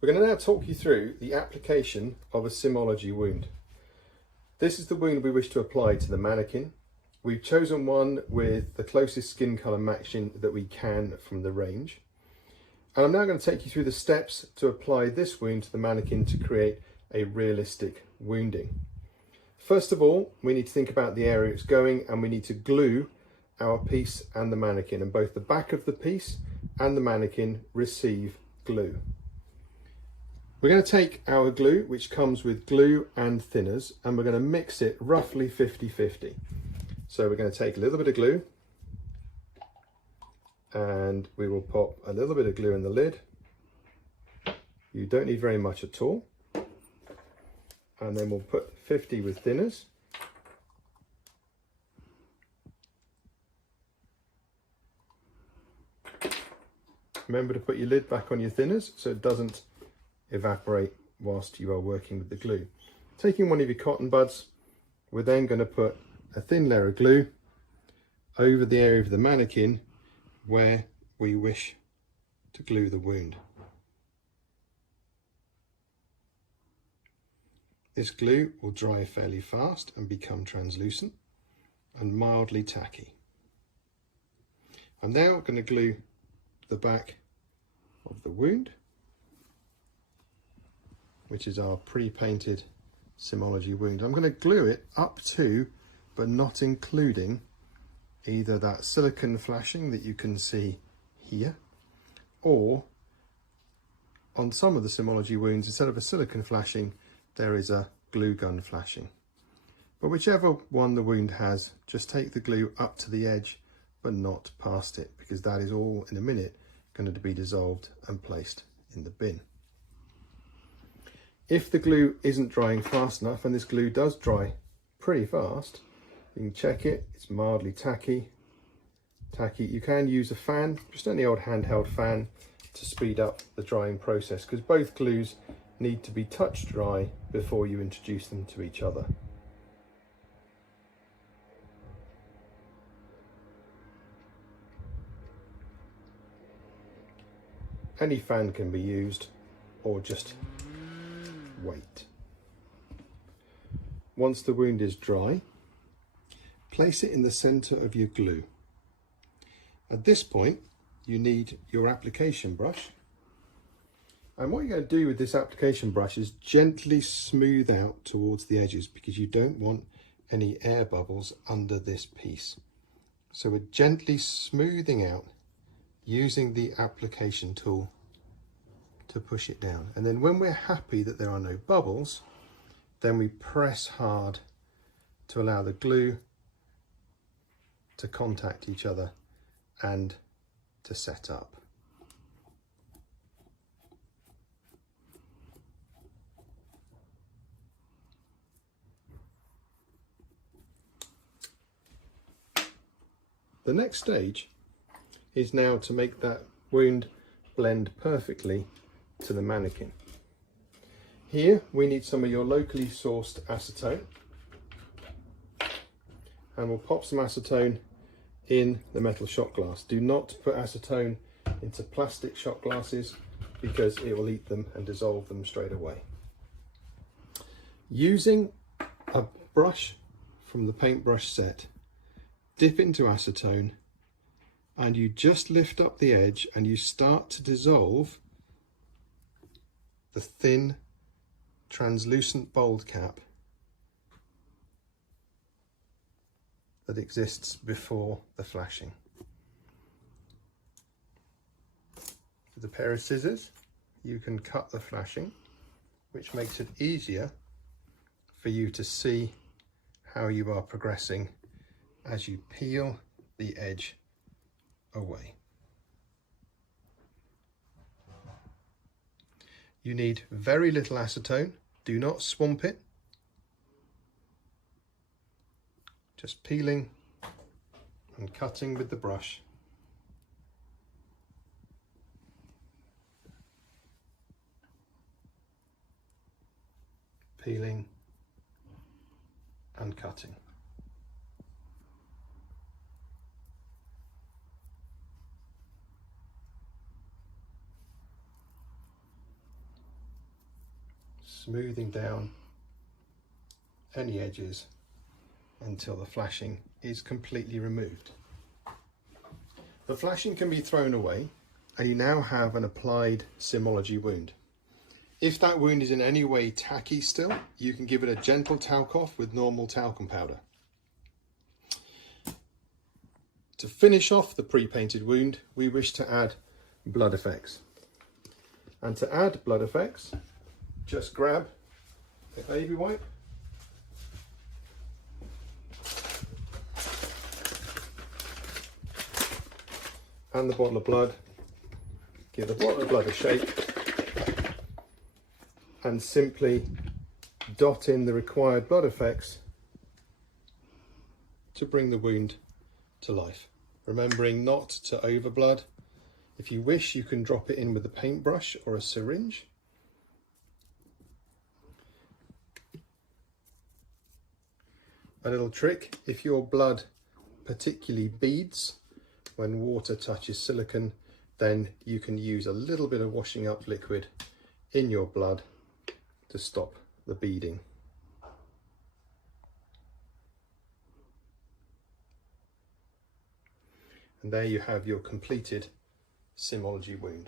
We're going to now talk you through the application of a simology wound. This is the wound we wish to apply to the mannequin. We've chosen one with the closest skin colour matching that we can from the range. And I'm now going to take you through the steps to apply this wound to the mannequin to create a realistic wounding. First of all, we need to think about the area it's going, and we need to glue our piece and the mannequin, and both the back of the piece and the mannequin receive glue. We're going to take our glue, which comes with glue and thinners, and we're going to mix it roughly 50-50. So we're going to take a little bit of glue and we will pop a little bit of glue in the lid. You don't need very much at all. And then we'll put 50 with thinners. Remember to put your lid back on your thinners so it doesn't evaporate whilst you are working with the glue. Taking one of your cotton buds, we're then going to put a thin layer of glue over the area of the mannequin where we wish to glue the wound. This glue will dry fairly fast and become translucent and mildly tacky. I'm now going to glue the back of the wound, which is our pre-painted simology wound. I'm going to glue it up to, but not including, either that silicone flashing that you can see here, or on some of the simology wounds, instead of a silicone flashing, there is a glue gun flashing. But whichever one the wound has, just take the glue up to the edge, but not past it, because that is all in a minute going to be dissolved and placed in the bin. If the glue isn't drying fast enough, and this glue does dry pretty fast, you can check it, it's mildly tacky. You can use a fan, just any old handheld fan, to speed up the drying process, because both glues need to be touch dry before you introduce them to each other. Any fan can be used, or just wait. Once the wound is dry, place it in the center of your glue. At this point, you need your application brush. And what you're going to do with this application brush is gently smooth out towards the edges, because you don't want any air bubbles under this piece. So we're gently smoothing out using the application tool to push it down. And then when we're happy that there are no bubbles, then we press hard to allow the glue to contact each other and to set up. The next stage is now to make that wound blend perfectly to the mannequin. Here we need some of your locally sourced acetone, and we'll pop some acetone in the metal shot glass. Do not put acetone into plastic shot glasses, because it will eat them and dissolve them straight away. Using a brush from the paintbrush set, dip into acetone, and you just lift up the edge and you start to dissolve the thin translucent bold cap that exists before the flashing. With a pair of scissors, you can cut the flashing, which makes it easier for you to see how you are progressing as you peel the edge away. You need very little acetone. Do not swamp it. Just peeling and cutting with the brush. Peeling and cutting. smoothing down any edges until the flashing is completely removed. The flashing can be thrown away and you now have an applied Simology wound. If that wound is in any way tacky still, you can give it a gentle talc off with normal talcum powder. To finish off the pre-painted wound, we wish to add blood effects. And to add blood effects, just grab a baby wipe and the bottle of blood, give the bottle of blood a shake and simply dot in the required blood effects to bring the wound to life. Remembering not to overblood. If you wish, you can drop it in with a paintbrush or a syringe. A little trick, if your blood particularly beads when water touches silicone, then you can use a little bit of washing up liquid in your blood to stop the beading. And there you have your completed Simology wound.